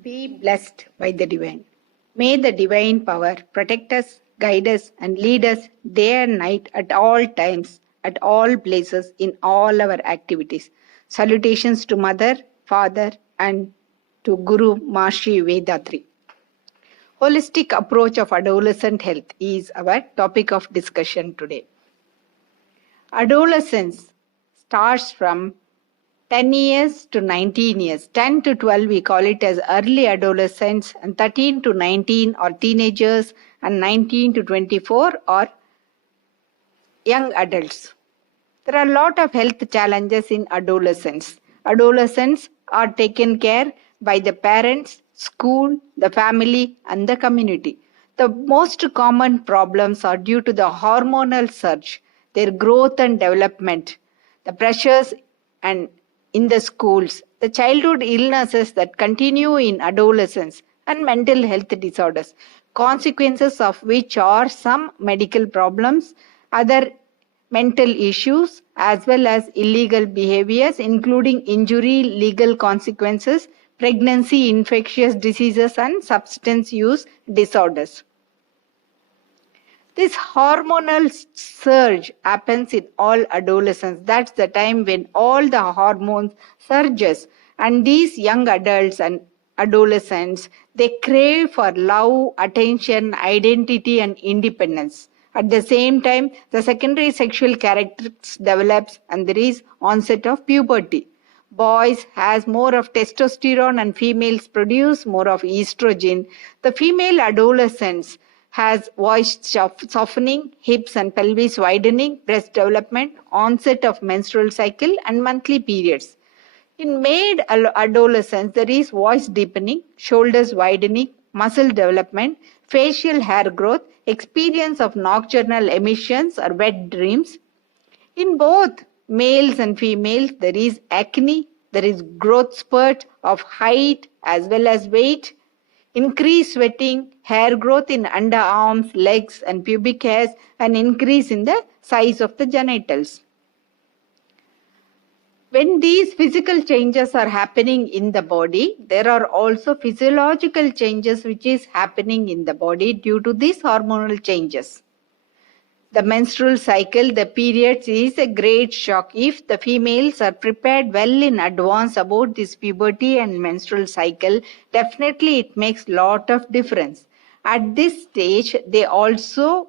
Be blessed by the divine. May the divine power protect us, guide us, and lead us day and night at all times, at all places, in all our activities. Salutations to Mother, Father, and to Guru Mashi Vedatri. Holistic approach of adolescent health is our topic of discussion today. Adolescence starts from 10 years to 19 years. 10 to 12 we call it as early adolescence, and 13 to 19 are teenagers, and 19 to 24 are young adults. There are a lot of health challenges in adolescence. Adolescents are taken care by the parents, school, the family, and the community. The most common problems are due to the hormonal surge, their growth and development, the pressures and in the schools, the childhood illnesses that continue in adolescence, and mental health disorders, consequences of which are some medical problems, other mental issues, as well as illegal behaviors, including injury, legal consequences, pregnancy, infectious diseases, and substance use disorders. This hormonal surge happens in all adolescents. That's the time when all the hormones surges, and these young adults and adolescents, they crave for love, attention, identity, and independence. At the same time, the secondary sexual characteristics develops, and there is onset of puberty. Boys has more of testosterone and females produce more of estrogen. The female adolescents has voice softening, hips and pelvis widening, breast development, onset of menstrual cycle, and monthly periods. In male adolescents, there is voice deepening, shoulders widening, muscle development, facial hair growth, experience of nocturnal emissions or wet dreams. In both males and females, there is acne, there is growth spurt of height as well as weight, increased sweating, hair growth in underarms, legs, and pubic hairs, and increase in the size of the genitals. When these physical changes are happening in the body, there are also physiological changes which is happening in the body due to these hormonal changes. The menstrual cycle, the periods, is a great shock. If the females are prepared well in advance about this puberty and menstrual cycle, definitely it makes lot of difference. At this stage, they also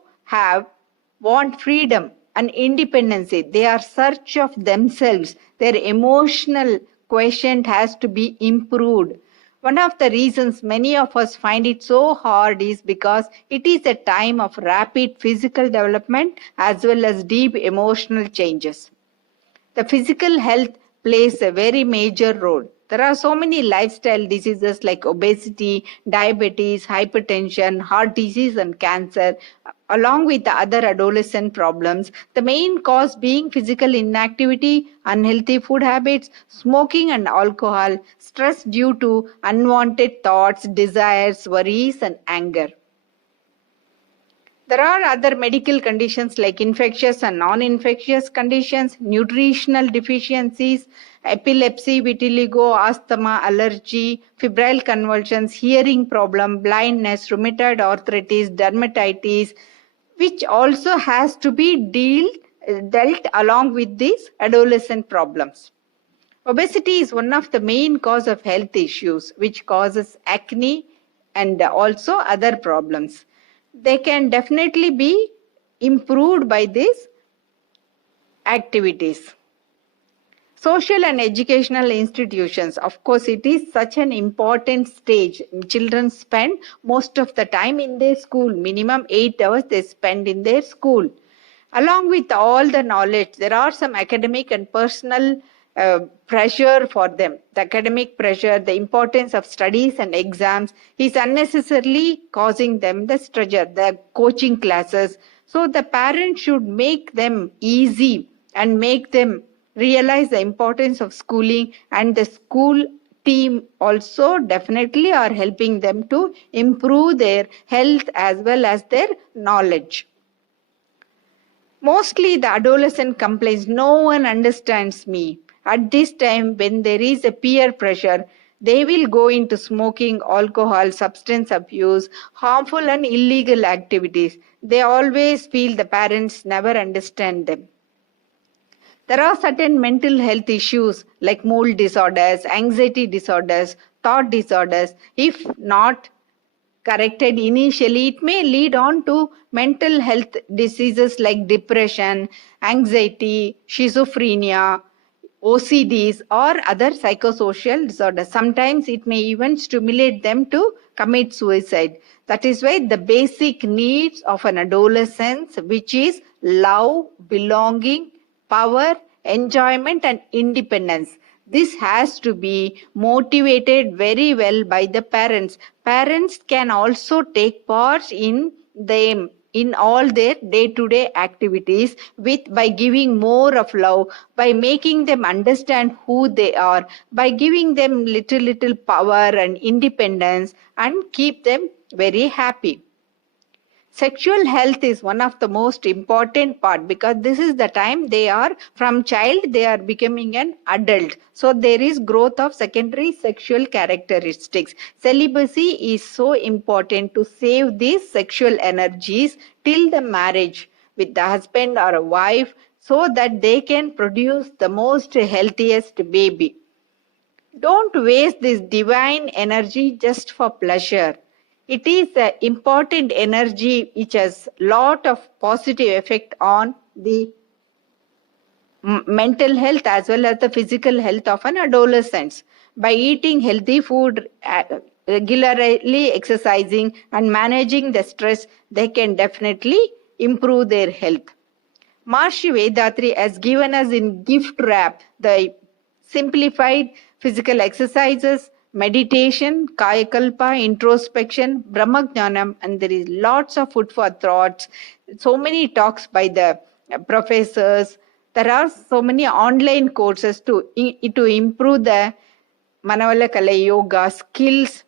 want freedom and independence. They are search of themselves. Their emotional quotient has to be improved. One of the reasons many of us find it so hard is because it is a time of rapid physical development as well as deep emotional changes. The physical health plays a very major role. There are so many lifestyle diseases like obesity, diabetes, hypertension, heart disease, and cancer, along with the other adolescent problems. The main cause being physical inactivity, unhealthy food habits, smoking and alcohol, stress due to unwanted thoughts, desires, worries, and anger. There are other medical conditions like infectious and non-infectious conditions, nutritional deficiencies, epilepsy, vitiligo, asthma, allergy, febrile convulsions, hearing problem, blindness, rheumatoid arthritis, dermatitis, which also has to be dealt along with these adolescent problems. Obesity is one of the main cause of health issues, which causes acne and also other problems. They can definitely be improved by these activities. Social and educational institutions, of course, it is such an important stage. Children spend most of the time in their school, minimum 8 hours they spend in their school. Along with all the knowledge, there are some academic and personal pressure for them. The academic pressure, the importance of studies and exams is unnecessarily causing them the stressor, the coaching classes. So the parents should make them easy and make them realize the importance of schooling, and the school team also definitely are helping them to improve their health as well as their knowledge. Mostly the adolescent complains, no one understands me. At this time, when there is a peer pressure, They will go into smoking, alcohol, substance abuse, harmful and illegal activities. They always feel the parents never understand them. There are certain mental health issues like mood disorders, anxiety disorders, thought disorders. If not corrected initially, it may lead on to mental health diseases like depression, anxiety, schizophrenia, OCDs, or other psychosocial disorders. Sometimes it may even stimulate them to commit suicide. That is why the basic needs of an adolescence, which is love, belonging, power, enjoyment, and independence. This has to be motivated very well by the parents. Parents can also take part in them in all their day-to-day activities by giving more of love, by making them understand who they are, by giving them little power and independence, and keep them very happy. Sexual health is one of the most important part, because this is the time they are from child, they are becoming an adult. So there is growth of secondary sexual characteristics. Celibacy is so important to save these sexual energies till the marriage with the husband or a wife, so that they can produce the most healthiest baby. Don't waste this divine energy just for pleasure. It is an important energy which has lot of positive effect on the mental health as well as the physical health of an adolescent. By eating healthy food, regularly exercising, and managing the stress, they can definitely improve their health. Maharishi Vethathiri has given us in gift wrap the simplified physical exercises, meditation, kayakalpa, introspection, brahmajnanam, and there is lots of food for thoughts. So many talks by the professors. There are so many online courses to improve the Manavala yoga skills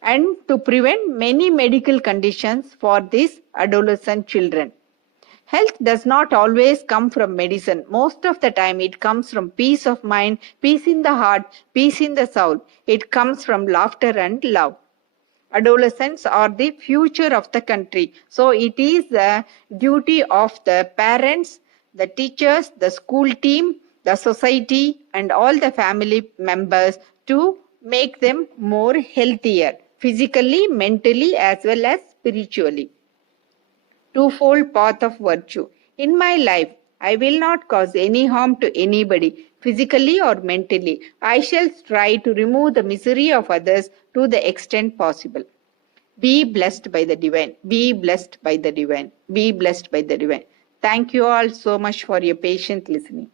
and to prevent many medical conditions for these adolescent children. Health does not always come from medicine. Most of the time it comes from peace of mind, peace in the heart, peace in the soul. It comes from laughter and love. Adolescents are the future of the country. So it is the duty of the parents, the teachers, the school team, the society, and all the family members to make them more healthier, physically, mentally, as well as spiritually. Twofold path of virtue. In my life, I will not cause any harm to anybody, physically or mentally. I shall try to remove the misery of others to the extent possible. Be blessed by the divine. Be blessed by the divine. Be blessed by the divine. Thank you all so much for your patient listening.